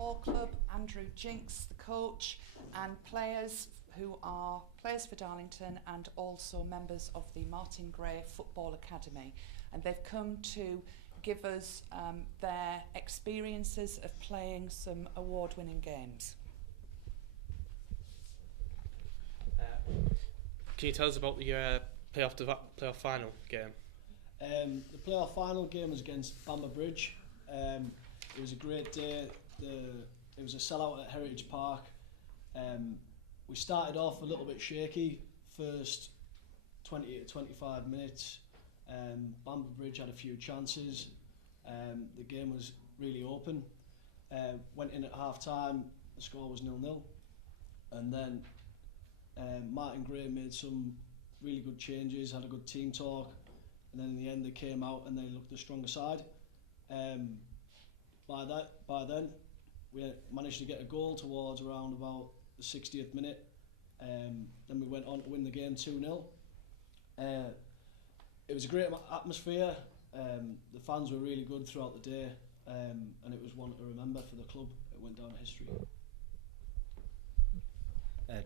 Football Club, Andrew Jinks, the coach, and players who are players for Darlington and also members of the Martin Gray Football Academy. And they've come to give us their experiences of playing some award-winning games. Can you tell us about the playoff final game? The playoff final game was against Bamber Bridge. It was a great day. It was a sellout at Heritage Park. We started off a little bit shaky, first 20 to 25 minutes. Bamber Bridge had a few chances. The game was really open. Went in at half time, the score was 0-0. And then Martin Gray made some really good changes, had a good team talk, and then in the end they came out and they looked the stronger side. By then we managed to get a goal towards around about the 60th minute. Then we went on to win the game 2-0. It was a great atmosphere. The fans were really good throughout the day, and it was one to remember for the club. It went down in history.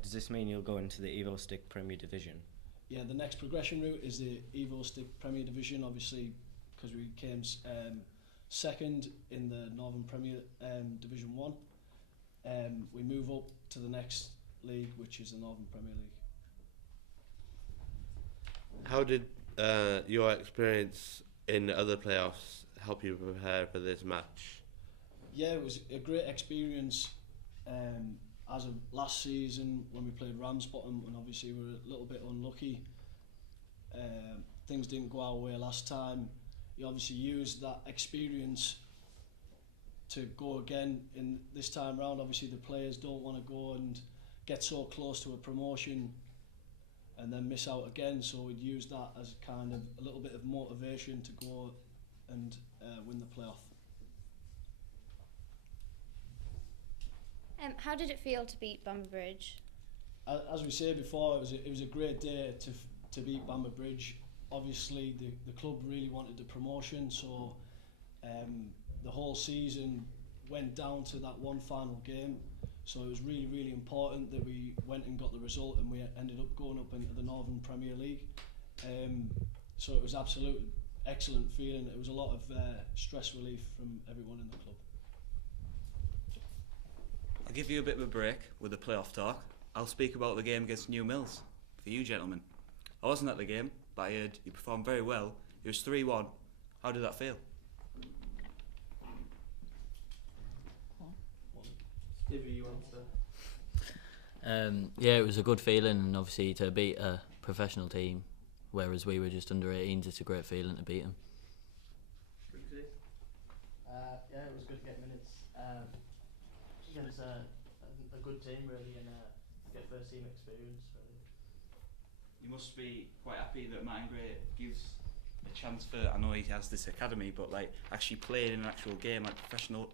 Does this mean you'll go into the Evo Stick Premier Division? Yeah, the next progression route is the Evo Stick Premier Division, obviously, because we came second in the Northern Premier Division 1. We move up to the next league, which is the Northern Premier League. How did your experience in other playoffs help you prepare for this match? Yeah, it was a great experience. As of last season when we played Ramsbottom, and obviously we were a little bit unlucky. Things didn't go our way last time. You obviously used that experience to go again in this time round. Obviously the players don't want to go and get so close to a promotion and then miss out again, so we'd use that as kind of a little bit of motivation to go and win the playoff. How did it feel to beat Bamber Bridge? As we said before, it was a great day to beat Bamber Bridge. Obviously the club really wanted the promotion, so the whole season went down to that one final game. So it was really, really important that we went and got the result, and we ended up going up into the Northern Premier League. So it was absolutely excellent feeling. It was a lot of stress relief from everyone in the club. I'll give you a bit of a break with the playoff talk. I'll speak about the game against New Mills for you gentlemen. I wasn't at the game, but I heard you performed very well. It was 3-1. How did that feel? Stevie, you answer. Yeah, it was a good feeling, and obviously to beat a professional team, whereas we were just under 18s, it's a great feeling to beat them. Yeah, it was good to get minutes against a good team really, and get first team experience really. You must be quite happy that Martin Gray gives a chance for, I know he has this academy, but like actually playing in an actual game, like professionally,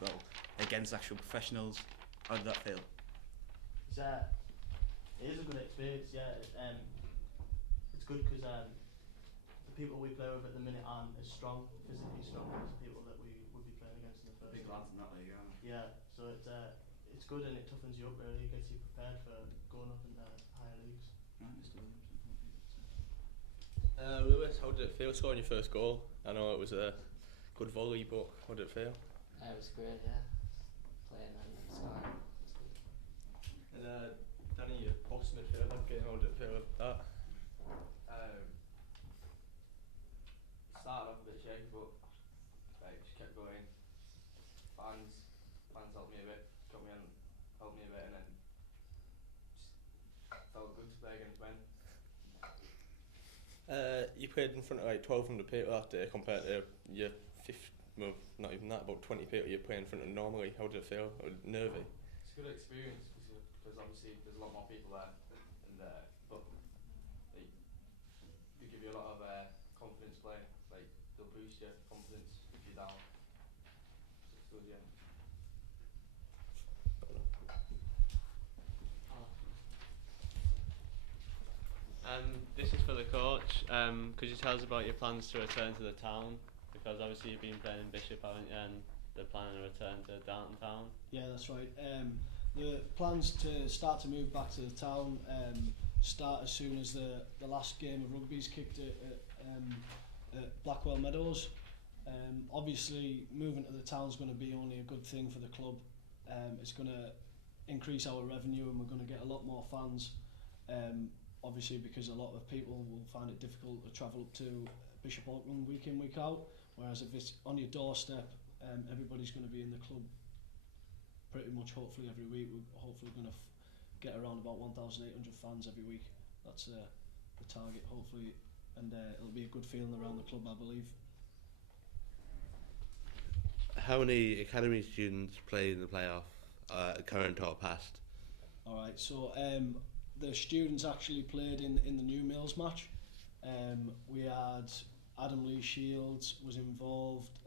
well, against actual professionals. How did that feel? It is a good experience, yeah. It's good because the people we play with at the minute aren't as physically strong as the people that we would be playing against in the first. Big lads in that league, aren't they? Yeah, so it's good and it toughens you up really, gets you prepared for going up in the higher leagues. Right, Mr. Williams. Lewis, how did it feel scoring your first goal? I know it was a good volley, but how did it feel? It was great, yeah. Playing and scoring. And Danny, your boss midfielder game, how did it feel with that? Started off a bit shaky, but like just kept going. Fans helped me a bit, helped me a bit, and then just felt good to play against men. You played in front of like 1,200 people that day compared to your 50, well, not even that, about 20 people you're playing in front of normally. How did it feel? Nervy? It's a good experience because obviously there's a lot more people there, and but they give you a lot of confidence playing. Like they'll boost your confidence if you're down. So it's good, yeah. This is for the coach. Could you tell us about your plans to return to the town? Because obviously you've been playing in Bishop, haven't you? And they're planning a return to Darlington Town. Yeah, that's right. The plans to start to move back to the town start as soon as the last game of rugby's kicked at Blackwell Meadows. Obviously, moving to the town is going to be only a good thing for the club. It's going to increase our revenue and we're going to get a lot more fans. Obviously, because a lot of people will find it difficult to travel up to Bishop Auckland week in, week out. Whereas if it's on your doorstep, everybody's going to be in the club pretty much hopefully every week. We're hopefully going to get around about 1,800 fans every week. That's the target, hopefully, and it'll be a good feeling around the club, I believe. How many academy students play in the playoff, current or past? Alright, so the students actually played in the New Mills match. We had Adam Lee Shields was involved,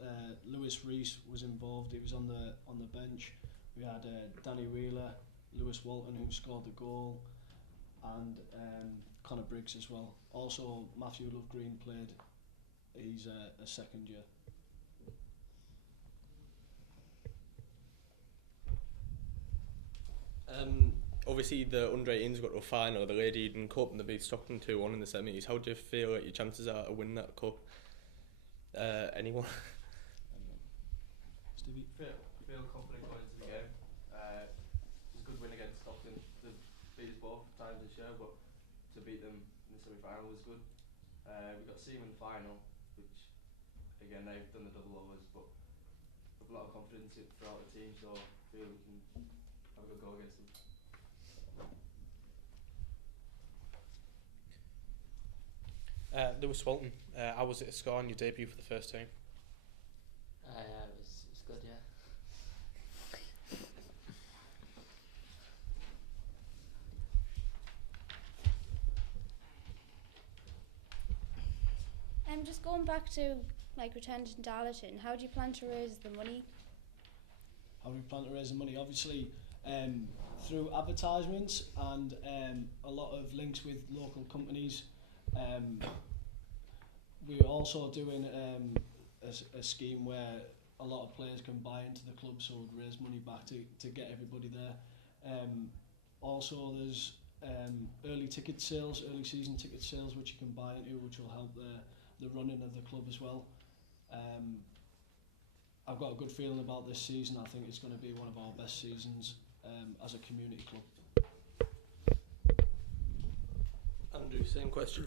Lewis Rees was involved, he was on the bench. We had Danny Wheeler, Lewis Walton who scored the goal, and Connor Briggs as well. Also Matthew Love Green played, he's a second year. Obviously the under-18s got to a final, the Lady Eden Cup, and they beat Stockton 2-1 in the semis. How do you feel like your chances are to win that cup? Anyone? Stevie? Feel confident going into the game. It was a good win against Stockton. They beat us both times this year, but to beat them in the semi-final was good. We got to see them in the final, which again they've done the double overs, but we've a lot of confidence throughout the team, so I feel we can have a good go against them. Lewis Walton, how was it to score on your debut for the first team? It was good, yeah. Just going back to like returning to Darlington, how do you plan to raise the money? How do we plan to raise the money? Obviously, through advertisements and a lot of links with local companies. We're also doing a scheme where a lot of players can buy into the club, so we'd raise money back to get everybody there. Also, there's early season ticket sales, which you can buy into, which will help the running of the club as well. I've got a good feeling about this season. I think it's going to be one of our best seasons as a community club. Andrew, same question.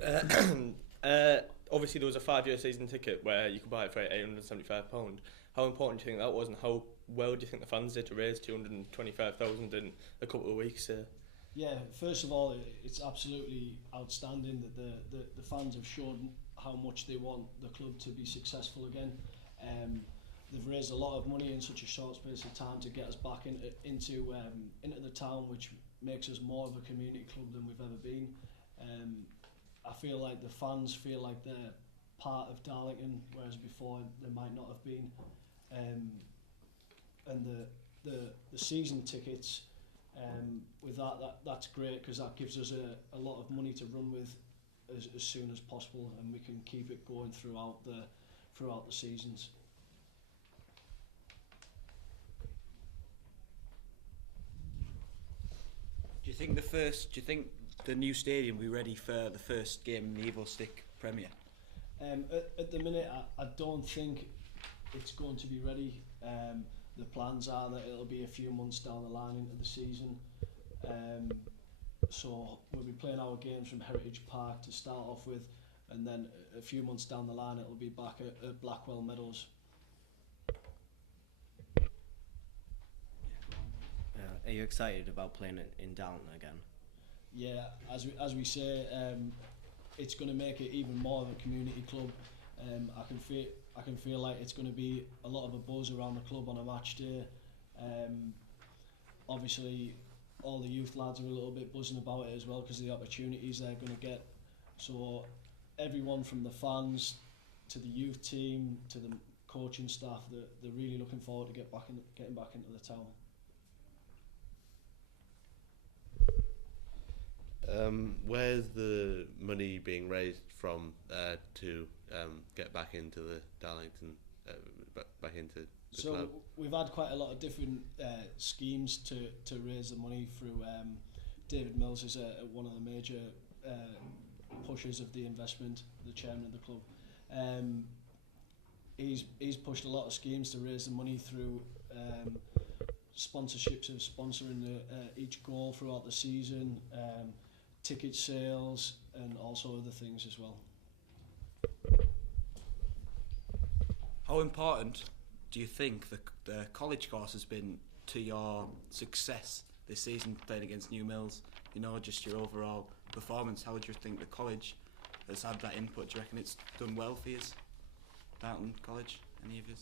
Obviously there was a 5-year season ticket where you could buy it for £875. How important do you think that was, and how well do you think the fans did to raise 225,000 in a couple of weeks? Yeah, first of all, it's absolutely outstanding that the fans have shown how much they want the club to be successful again. They've raised a lot of money in such a short space of time to get us back into the town, which makes us more of a community club than we've ever been. I feel like the fans feel like they're part of Darlington, whereas before they might not have been. And the season tickets, with that's great because that gives us a lot of money to run with as soon as possible, and we can keep it going throughout the seasons. Do you think the new stadium will be ready for the first game in the Evo Stick Premier? At the minute, I don't think it's going to be ready. The plans are that it'll be a few months down the line into the season. So we'll be playing our games from Heritage Park to start off with, and then a few months down the line it'll be back at Blackwell Meadows. Are you excited about playing in Darlington again? Yeah, as we say, it's going to make it even more of a community club. I can feel like it's going to be a lot of a buzz around the club on a match day. Obviously, all the youth lads are a little bit buzzing about it as well because of the opportunities they're going to get. So everyone from the fans to the youth team to the coaching staff, they're really looking forward to getting back into the town. Where's the money being raised from to get back into the Darlington back into the So club? we've had quite a lot of different schemes to raise the money through. David Mills is one of the major pushers of the investment, the chairman of the club. He's pushed a lot of schemes to raise the money through sponsorships of sponsoring each goal throughout the season, ticket sales, and also other things as well. How important do you think the college course has been to your success this season, playing against New Mills? You know, just your overall performance. How do you think the college has had that input? Do you reckon it's done well for you, Darlington College? Any of you?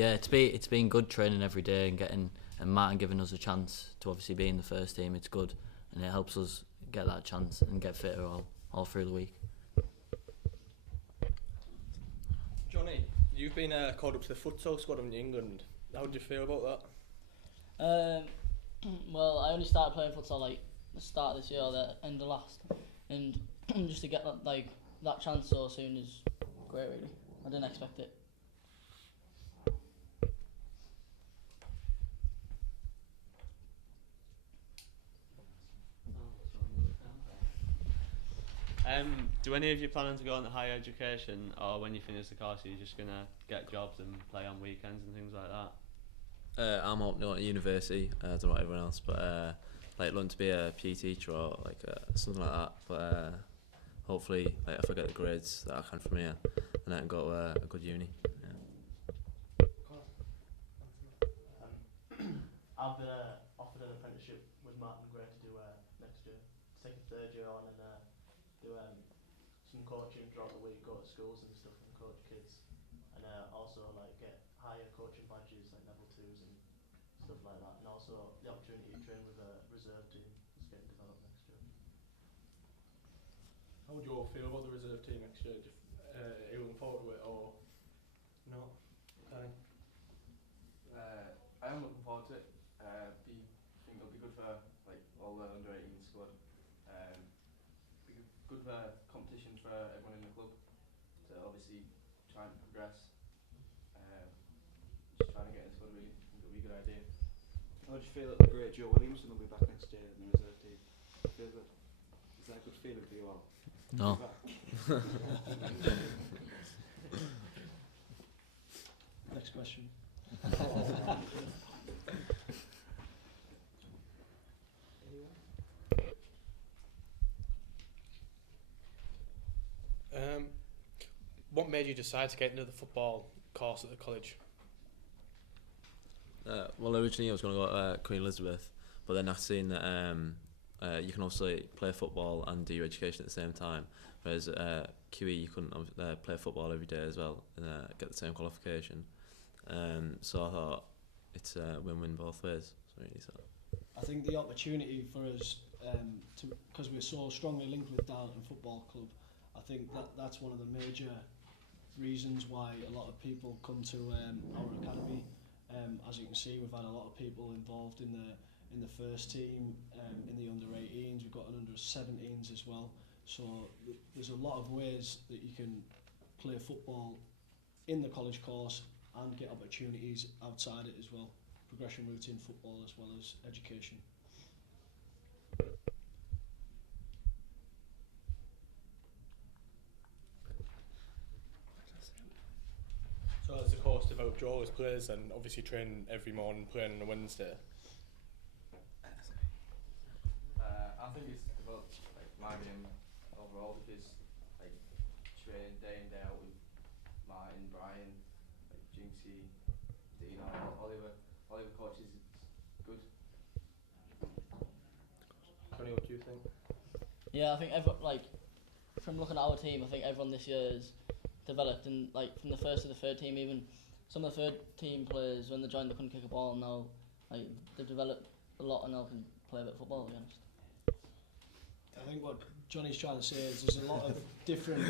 Yeah, it's been good training every day and Martin giving us a chance to obviously be in the first team. It's good, and it helps us get that chance and get fitter all through the week. Johnny, you've been called up to the futsal squad in England. How do you feel about that? Well, I only started playing futsal like the start of this year or the end of last, and just to get that chance so soon is great. Really, I didn't expect it. Do any of you planning to go into higher education, or when you finish the course, are you just gonna get jobs and play on weekends and things like that? I'm hoping to go to university. I don't know about everyone else, but like learn to be a PE teacher or like something like that. But hopefully, like if I get the grades that I can from here, then I can go to a good uni. Yeah. I've been offered an apprenticeship with Martin Gray to do next year, to take a third year on and do some coaching throughout the week, go to schools and stuff and coach kids, and also like get higher coaching badges like level 2s and stuff like that, and also the opportunity to train with a reserve team that's getting developed next year. How would you all feel about the reserve team next year? Are you looking forward to it or not? Okay. I am looking forward to it. I think it'll be good for like all the under-18 squad. Be good for competition for everyone in the club to obviously try and progress. Just trying to get in the squad really. I think it'll be a good idea. How do you feel that the great Joe Williamson will be back next year in the reserve team? Feel good? Is that a good feeling for you all? No. Next question. What made you decide to get into the football course at the college? Well, originally I was going to go to Queen Elizabeth, but then I've seen that you can also play football and do your education at the same time, whereas QE you couldn't play football every day as well and get the same qualification. So I thought it's a win-win both ways. I think the opportunity for us, because we're so strongly linked with Darlington Football Club, I think that's one of the major reasons why a lot of people come to our academy. As you can see, we've had a lot of people involved in the first team, in the under-18s. We've got an under-17s as well. So there's a lot of ways that you can play football in the college course and get opportunities outside it as well. Progression route in football as well as education. So as the course developed, you always players and obviously train every morning, playing on a Wednesday. I think it's developed like my game overall because like train day in day out with Martin, Brian, like Jinxie, Dino, Oliver coaches. It's good. Johnny, what do you think? Yeah, I think from looking at our team, I think everyone this year has developed, and like from the first to the third team, even some of the third team players when they joined they couldn't kick a ball, and now like they've developed a lot and now can play a bit of football, to be honest. I think what Johnny's trying to say is there's a lot of different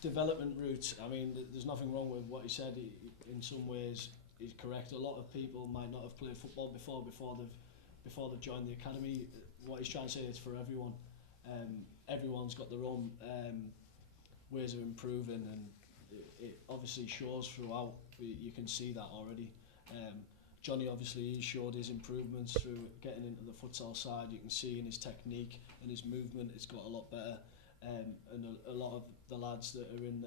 development routes. I mean, there's nothing wrong with what he said. In some ways, he's correct. A lot of people might not have played football before they've joined the academy. What he's trying to say is for everyone. Everyone's got their own ways of improving, and it obviously shows throughout. You can see that already. Johnny obviously he showed his improvements through getting into the futsal side. You can see in his technique and his movement, it's got a lot better. And a lot of the lads that are in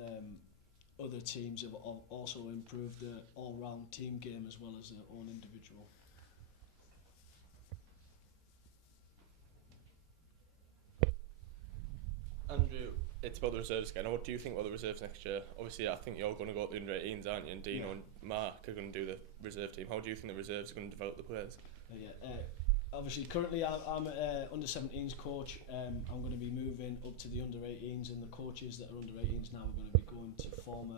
other teams have also improved the all-round team game as well as their own individual. Andrew, it's about the reserves again. What do you think about the reserves next year? Obviously, I think you're going to go to the under-18s, aren't you? And Dino and Mark are going to do the reserve team. How do you think the reserves are going to develop the players? Obviously, currently I'm under-17s coach. I'm going to be moving up to the under-18s, and the coaches that are under-18s now are going to be going to form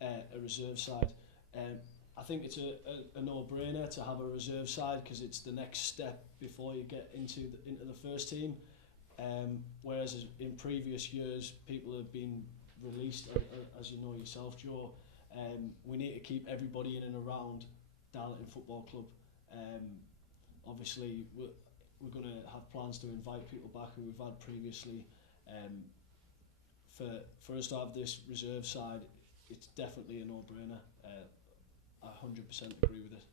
a reserve side. I think it's a no-brainer to have a reserve side because it's the next step before you get into the first team. Whereas in previous years, people have been released, as you know yourself, Joe. We need to keep everybody in and around Darlington Football Club. Obviously, we're going to have plans to invite people back who we've had previously. For us to have this reserve side, it's definitely a no-brainer. I 100% agree with it.